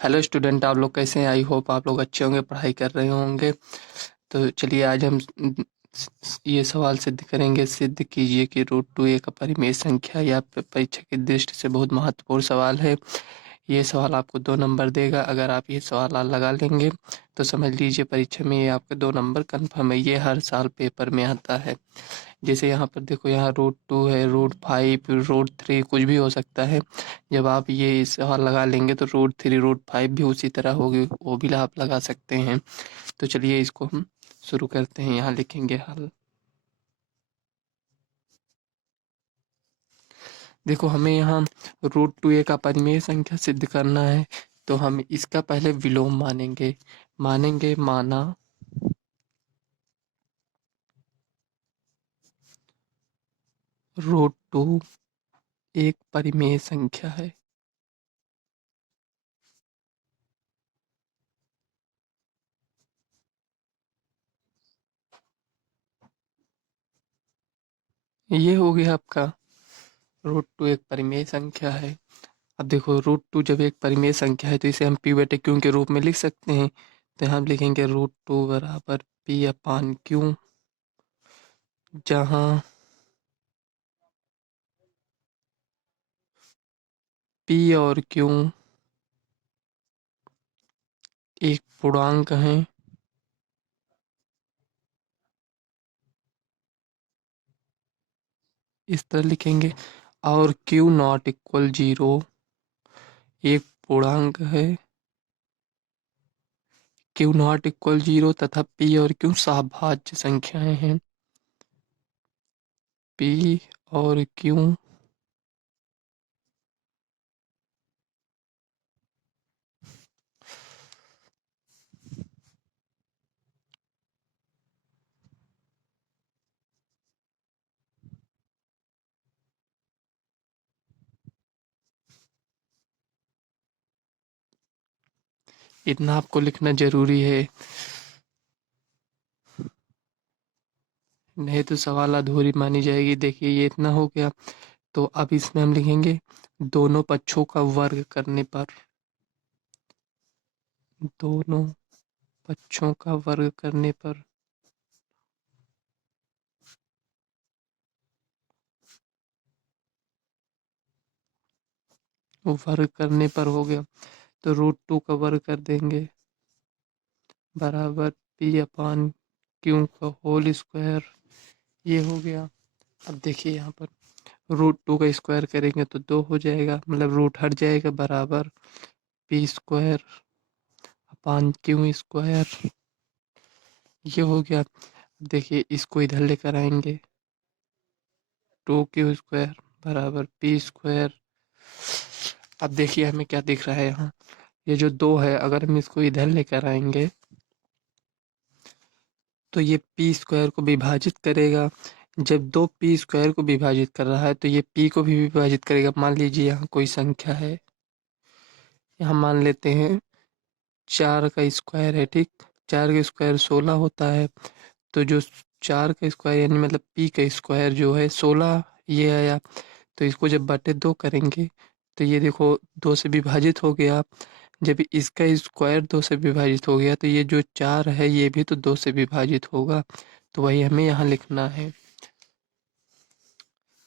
Hello student, आप लोग कैसे हैं? आई होप आप लोग अच्छे होंगे, पढ़ाई कर रहे होंगे। तो चलिए आज हम ये सवाल सिद्ध करेंगे। सिद्ध कीजिए कि रूट टू एक अपरिमेय संख्या या परीक्षा की दृष्टि से बहुत महत्वपूर्ण सवाल है। ये सवाल आपको 2 नंबर देगा। अगर आप ये सवाल लगा लेंगे तो समझ लीजिए परीक्षा में ये आपके 2 नंबर कन्फर्म है। ये हर साल पेपर में आता है। जैसे यहाँ पर देखो, यहाँ रूट टू है, रूट फाइव, रूट थ्री, कुछ भी हो सकता है। जब आप ये सवाल लगा लेंगे तो रूट थ्री, रूट फाइव भी उसी तरह होगी, वो भी आप लगा सकते हैं। तो चलिए इसको हम शुरू करते हैं। यहाँ लिखेंगे हल। देखो, हमें यहाँ रूट टू एक अपरिमेय संख्या सिद्ध करना है, तो हम इसका पहले विलोम मानेंगे। माना रूट टू एक परिमेय संख्या है। ये हो गया आपका रूट टू एक परिमेय संख्या है। अब देखो, रूट टू जब एक परिमेय संख्या है तो इसे हम पी बटे क्यू के रूप में लिख सकते हैं। तो यहाँ हम लिखेंगे रूट टू बराबर पी अपान क्यू, जहाँ पी और क्यू एक पूर्णांक है। इस तरह लिखेंगे। और क्यू नॉट इक्वल 0 एक पूर्णांक है। क्यू नॉट इक्वल 0 तथा पी और क्यू सहभाज्य संख्याएं हैं। पी और क्यू इतना आपको लिखना जरूरी है, नहीं तो सवाल अधूरी मानी जाएगी। देखिए, ये इतना हो गया। तो अब इसमें हम लिखेंगे दोनों पक्षों का वर्ग करने पर। दोनों पक्षों का वर्ग करने पर हो गया। तो रूट टू का वर्ग कर देंगे बराबर पी अपान क्यू का होल स्क्वायर। ये हो गया। अब देखिए, यहाँ पर रूट टू का स्क्वायर करेंगे तो 2 हो जाएगा, मतलब रूट हट जाएगा, बराबर P square upon Q square. ये हो गया। देखिए, इसको इधर लेकर आएंगे, 2 क्यू स्क्वायर बराबर पी स्क्वायर। अब देखिए हमें क्या दिख रहा है यहाँ। ये जो 2 है, अगर हम इसको इधर लेकर आएंगे तो ये पी स्क्वायर को विभाजित करेगा। जब 2 पी स्क्वायर को विभाजित कर रहा है तो ये पी को भी विभाजित करेगा। मान लीजिए यहाँ कोई संख्या है, यहाँ मान लेते हैं 4 का स्क्वायर है, ठीक। 4 का स्क्वायर 16 होता है। तो जो 4 का स्क्वायर यानी मतलब पी का स्क्वायर जो है 16, ये आया। तो इसको जब बटे 2 करेंगे तो ये देखो 2 से विभाजित हो गया। जब इसका स्क्वायर 2 से विभाजित हो गया तो ये जो 4 है ये भी तो 2 से विभाजित होगा। तो वही हमें यहाँ लिखना है।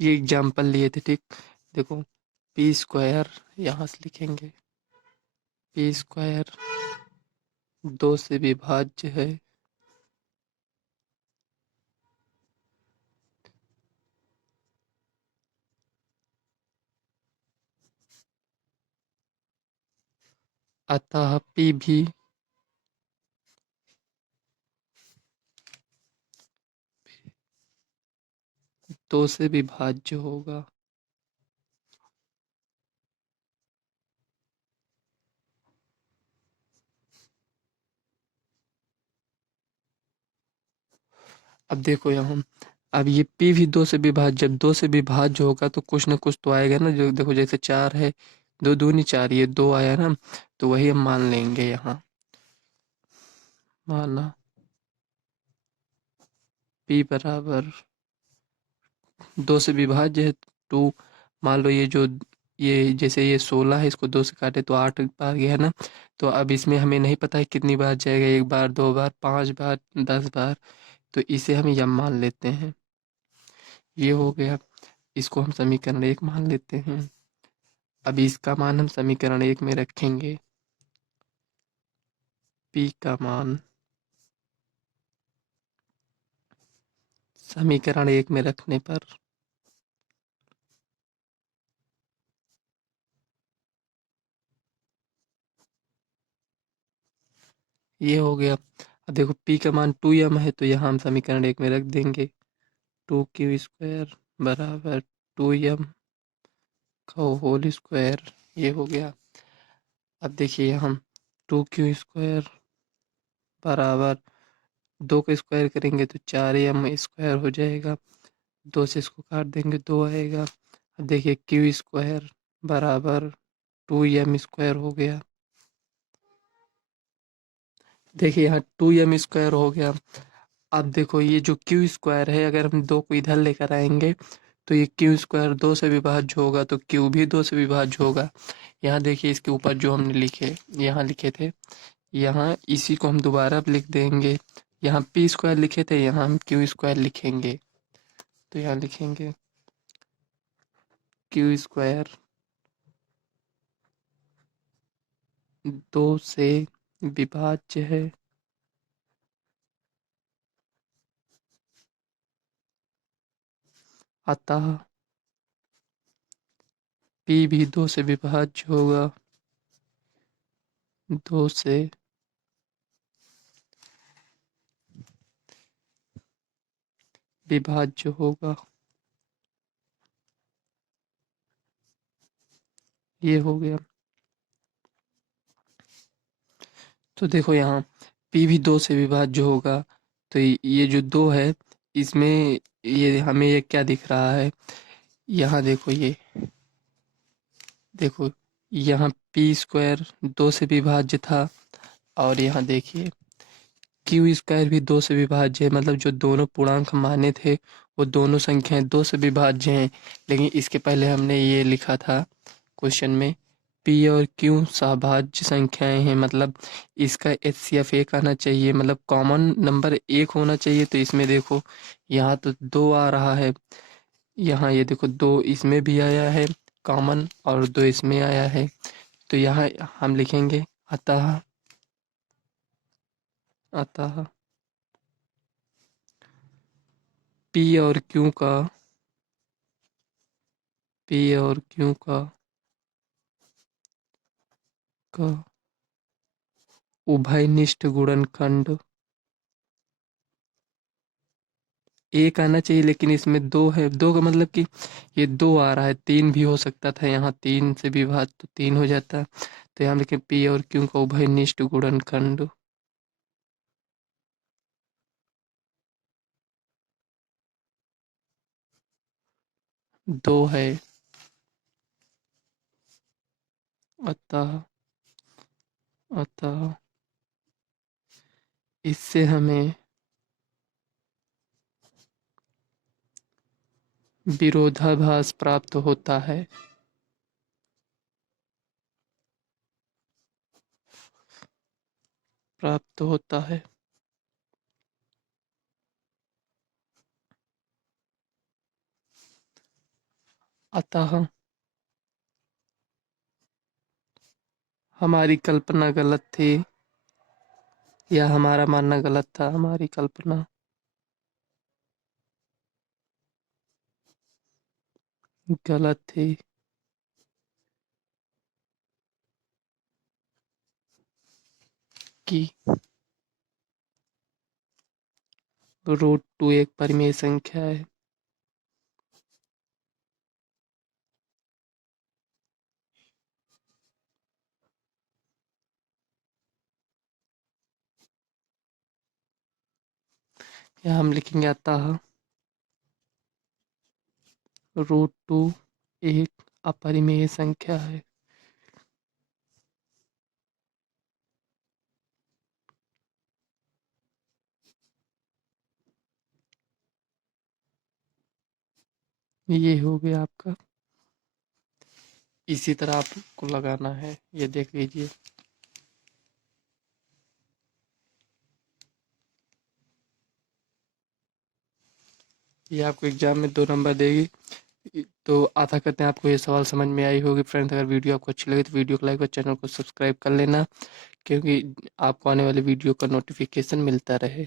ये एग्जाम्पल लिए थे, ठीक। देखो, पी स्क्वायर यहाँ से लिखेंगे, पी स्क्वायर 2 से विभाज्य है। अतः पी भी 2 से विभाज्य होगा। अब देखो यहाँ, अब ये p भी 2 से विभाज्य, जब 2 से विभाज्य होगा तो कुछ ना कुछ तो आएगा ना। जो देखो, जैसे 4 है, 2 दूनी 4, ये 2 आया ना। तो वही हम मान लेंगे यहाँ। माना p बराबर 2 से विभाज्य है 2। मान लो ये जो ये जैसे ये 16 है, इसको 2 से काटे तो 8 बार गया ना। तो अब इसमें हमें नहीं पता है कितनी बार जाएगा, 1 बार, 2 बार, 5 बार, 10 बार। तो इसे हम यम मान लेते हैं। ये हो गया। इसको हम समीकरण 1 मान लेते हैं। अब इसका मान हम समीकरण 1 में रखेंगे। p का मान समीकरण 1 में रखने पर ये हो गया। अब देखो p का मान 2m है, तो यहाँ हम समीकरण 1 में रख देंगे। 2q² बराबर 2m का होल स्क्वायर। ये हो गया। अब देखिए हम 2q² बराबर 2 का स्क्वायर करेंगे तो 4m² हो जाएगा। 2 से इसको काट देंगे, 2 आएगा। अब देखिए q² बराबर 2m² हो गया। देखिए यहाँ 2m² हो गया। अब देखो ये जो q² है, अगर हम 2 को इधर लेकर आएंगे तो ये q² 2 से विभाज्य होगा, तो q भी 2 से विभाज्य होगा। यहाँ देखिए इसके ऊपर जो हमने यहाँ लिखे थे, यहाँ इसी को हम दोबारा अब लिख देंगे। यहाँ p² लिखे थे, यहाँ हम q² लिखेंगे। तो यहाँ लिखेंगे q² 2 से विभाज्य है, अतः p भी 2 से विभाज्य होगा। 2 से विभाज्य होगा। ये हो गया। तो देखो यहाँ p भी 2 से विभाज्य होगा। तो ये जो 2 है, इसमें ये हमें ये क्या दिख रहा है, यहाँ देखो ये देखो, यहाँ p² 2 से विभाज्य था। और यहाँ देखिए q² भी 2 से विभाज्य है, मतलब जो दोनों पूर्णांक माने थे वो दोनों संख्याएं 2 से विभाज्य हैं। लेकिन इसके पहले हमने ये लिखा था क्वेश्चन में, p और q सभाज्य संख्याएं हैं, मतलब इसका HCF 1 आना चाहिए, मतलब कॉमन नंबर 1 होना चाहिए। तो इसमें देखो यहाँ तो 2 आ रहा है, यहाँ ये देखो 2 इसमें भी आया है कॉमन, और 2 इसमें आया है। तो यहाँ हम लिखेंगे अतः अतः p और q का p और q का उभयनिष्ठ गुणनखंड 1 आना चाहिए, लेकिन इसमें 2 है। 2 का मतलब कि ये 2 आ रहा है, 3 भी हो सकता था, यहाँ 3 से विभाज्य तो 3 हो जाता। तो यहाँ लिखे p और q का उभयनिष्ठ गुणनखंड 2 है। अतः अतः इससे हमें विरोधाभास प्राप्त होता है। प्राप्त होता है। अतः हमारी कल्पना गलत थी, या हमारा मानना गलत था, हमारी कल्पना गलत थी कि √2 एक परिमेय संख्या है। या हम लिखेंगे अतः √2 एक अपरिमेय संख्या है। ये हो गया आपका इसी तरह आपको लगाना है, ये देख लीजिए। ये आपको एग्जाम में 2 नंबर देगी। तो आशा करते हैं आपको ये सवाल समझ में आई होगी फ्रेंड्स। अगर वीडियो आपको अच्छी लगी तो वीडियो को लाइक और चैनल को सब्सक्राइब कर लेना, क्योंकि आपको आने वाले वीडियो का नोटिफिकेशन मिलता रहे।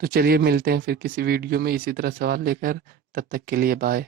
तो चलिए मिलते हैं फिर किसी वीडियो में इसी तरह सवाल लेकर, तब तक के लिए बाय।